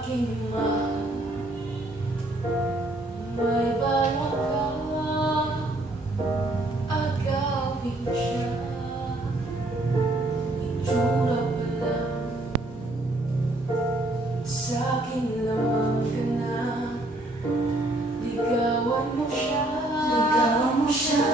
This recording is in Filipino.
aking mahal May balak ka at gawin siya. Itsura pa lang. Sa'kin lamang ka na. Ligawan mo siya. Ligawan mo siya.